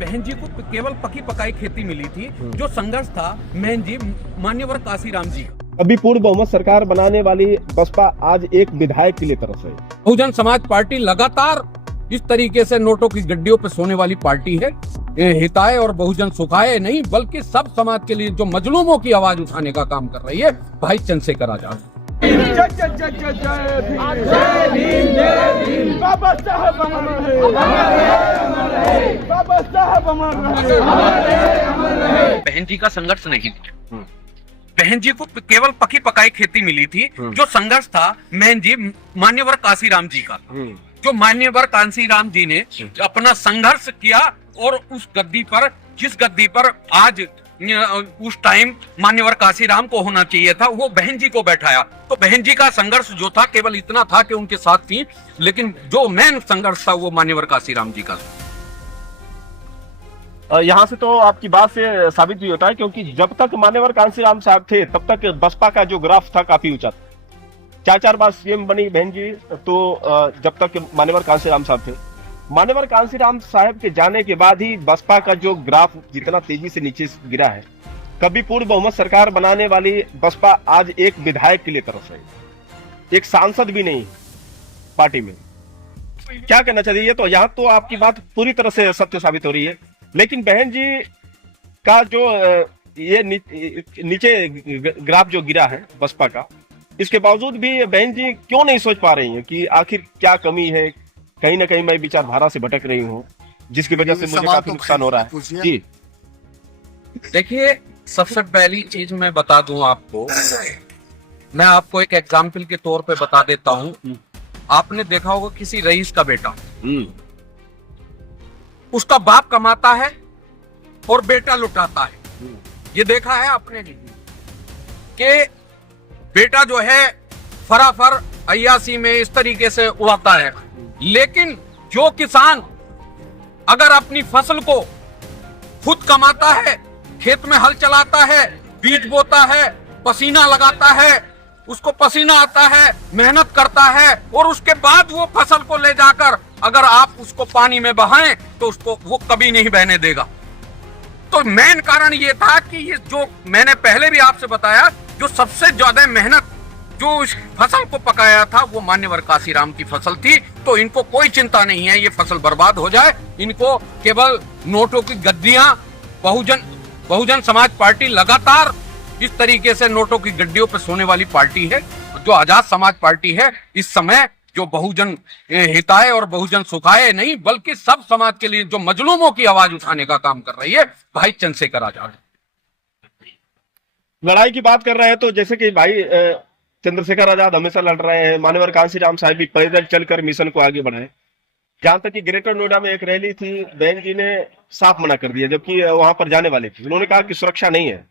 बहन जी को केवल पकी पकाई खेती मिली थी। जो संघर्ष था बहन जी मान्यवर काशीराम जी का। अभी पूर्ण बहुमत सरकार बनाने वाली बसपा आज एक विधायक के लिए तरस है। बहुजन समाज पार्टी लगातार इस तरीके से नोटों की गड्डियों पे सोने वाली पार्टी है। ये हिताए और बहुजन सुखाए नहीं बल्कि सब समाज के लिए जो मजलूमों की आवाज उठाने का काम कर रही है भाई चंद्रशेखर आजाद। बहन जी का संघर्ष नहीं, बहन जी को केवल पकी पकाई खेती मिली थी। जो संघर्ष था बहन जी मान्यवर काशीराम जी का। जो मान्यवर काशीराम जी ने अपना संघर्ष किया और उस गद्दी पर, जिस गद्दी पर आज उस टाइम मान्यवर काशीराम को होना चाहिए था, वो बहन जी को बैठाया। तो बहन जी का संघर्ष जो था केवल इतना था कि उनके साथ थी, लेकिन जो मेन संघर्ष था वो मान्यवर काशीराम जी का। यहाँ से तो आपकी बात से साबित भी होता है, क्योंकि जब तक मान्यवर कांसीराम साहब थे तब तक बसपा का जो ग्राफ था काफी ऊंचा था। 4 बार सीएम बनी बहन जी, तो जब तक मान्यवर कांसीराम साहब थे। मान्यवर कांसीराम साहब के जाने के बाद ही बसपा का जो ग्राफ जितना तेजी से नीचे गिरा है। कभी पूर्ण बहुमत सरकार बनाने वाली बसपा आज एक विधायक के लिए तरस है, एक सांसद भी नहीं पार्टी में। क्या कहना चाहिए? ये तो यहाँ तो आपकी बात पूरी तरह से सत्य साबित हो रही है, लेकिन बहन जी का जो ये नीचे ग्राफ जो गिरा है बसपा का, इसके बावजूद भी बहन जी क्यों नहीं सोच पा रही हैं कि आखिर क्या कमी है? कहीं ना कहीं मैं विचारधारा से भटक रही हूँ, जिसकी वजह से मुझे काफी नुकसान हो रहा है। जी देखिए, सबसे पहली चीज मैं बता दूं आपको, मैं आपको एक एग्जाम्पल के तौर पे बता देता हूं। आपने देखा होगा किसी रईस का बेटा, उसका बाप कमाता है और बेटा लुटाता है। ये देखा है आपने कि बेटा जो है फराफर अय्यासी में इस तरीके से उड़ाता है, लेकिन जो किसान अगर अपनी फसल को खुद कमाता है, खेत में हल चलाता है, बीज बोता है, पसीना लगाता है, उसको पसीना आता है, मेहनत करता है, और उसके बाद वो फसल को ले जाकर अगर आप उसको पानी में बहाएं तो उसको वो कभी नहीं बहने देगा। तो मेन कारण ये था कि ये जो मैंने पहले भी आपसे बताया, जो सबसे ज्यादा मेहनत जो इस फसल को पकाया था वो मान्यवर काशीराम की फसल थी। तो इनको कोई चिंता नहीं है ये फसल बर्बाद हो जाए, इनको केवल नोटों की गद्दियां, बहुजन समाज पार्टी लगातार इस तरीके से नोटों की गड्डियों पर सोने वाली पार्टी है। जो आजाद समाज पार्टी है इस समय जो बहुजन हिताए और बहुजन सुखाए नहीं बल्कि सब समाज के लिए जो मजलूमों की आवाज उठाने का काम कर रही है भाई चंद्रशेखर आजाद। लड़ाई की बात कर रहे हैं तो जैसे कि भाई चंद्रशेखर आजाद हमेशा लड़ रहे हैं, मान्यवर कांसीराम साहब भी पैदल चलकर मिशन को आगे बढ़ाए। जहां तक कि ग्रेटर नोएडा में एक रैली थी, बहन जी ने साफ मना कर दिया, जबकि वहां पर जाने वाले थे। उन्होंने कहा कि सुरक्षा नहीं है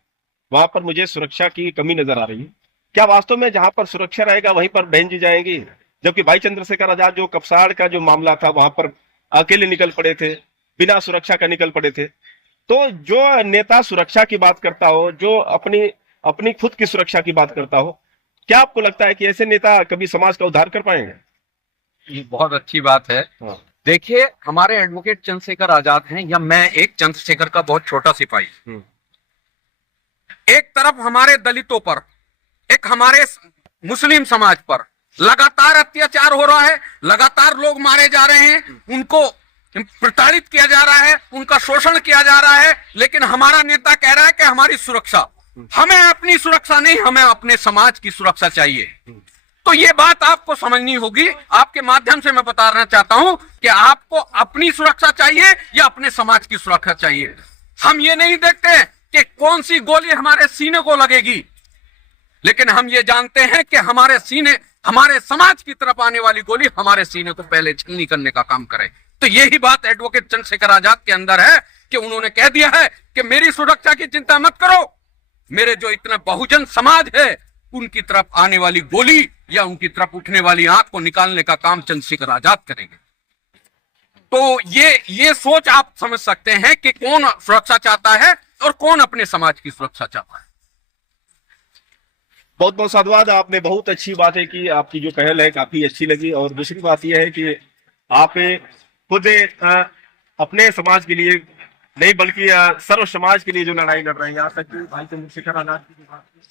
वहां पर, मुझे सुरक्षा की कमी नजर आ रही है। क्या वास्तव में जहां पर सुरक्षा रहेगा वहीं पर बहन जी जाएंगी? जबकि भाई चंद्रशेखर आजाद जो कपसाड़ का जो मामला था वहां पर अकेले निकल पड़े थे, बिना सुरक्षा का निकल पड़े थे। तो जो नेता सुरक्षा की बात करता हो, जो अपनी खुद की सुरक्षा की बात करता हो, क्या आपको लगता है कि ऐसे नेता कभी समाज का उद्धार कर पाएंगे? ये बहुत अच्छी बात है। देखिए, हमारे एडवोकेट चंद्रशेखर आजाद हैं या मैं एक चंद्रशेखर का बहुत छोटा सिपाही। एक तरफ हमारे दलितों पर, एक हमारे मुस्लिम समाज पर लगातार अत्याचार हो रहा है, लगातार लोग मारे जा रहे हैं, उनको प्रताड़ित किया जा रहा है, उनका शोषण किया जा रहा है, लेकिन हमारा नेता कह रहा है कि हमारी सुरक्षा, हमें अपनी सुरक्षा नहीं, हमें अपने समाज की सुरक्षा चाहिए। तो ये बात आपको समझनी होगी। आपके माध्यम से मैं बताना चाहता हूं कि आपको अपनी सुरक्षा चाहिए या अपने समाज की सुरक्षा चाहिए। हम ये नहीं देखते कि कौन सी गोली हमारे सीने को लगेगी, लेकिन हम ये जानते हैं कि हमारे सीने, हमारे समाज की तरफ आने वाली गोली हमारे सीने को पहले छलनी करने का काम करे। तो यही बात एडवोकेट चंद्रशेखर आजाद के अंदर है कि उन्होंने कह दिया है कि मेरी सुरक्षा की चिंता मत करो, मेरे जो इतना बहुजन समाज है उनकी तरफ आने वाली गोली या उनकी तरफ उठने वाली आंख को निकालने का काम चंद्रशेखर आजाद करेंगे। तो ये सोच आप समझ सकते हैं कि कौन सुरक्षा चाहता है और कौन अपने समाज की सुरक्षा चाहता है। बहुत बहुत साधुवाद, आपने बहुत अच्छी बातें की, आपकी जो पहल है काफी अच्छी लगी। और दूसरी बात यह है कि आप खुद अपने समाज के लिए नहीं बल्कि सर्व समाज के लिए जो लड़ाई लड़ रहे हैं, यहाँ तक कि भाई चंद्रशेखर आजाद की जो बात है,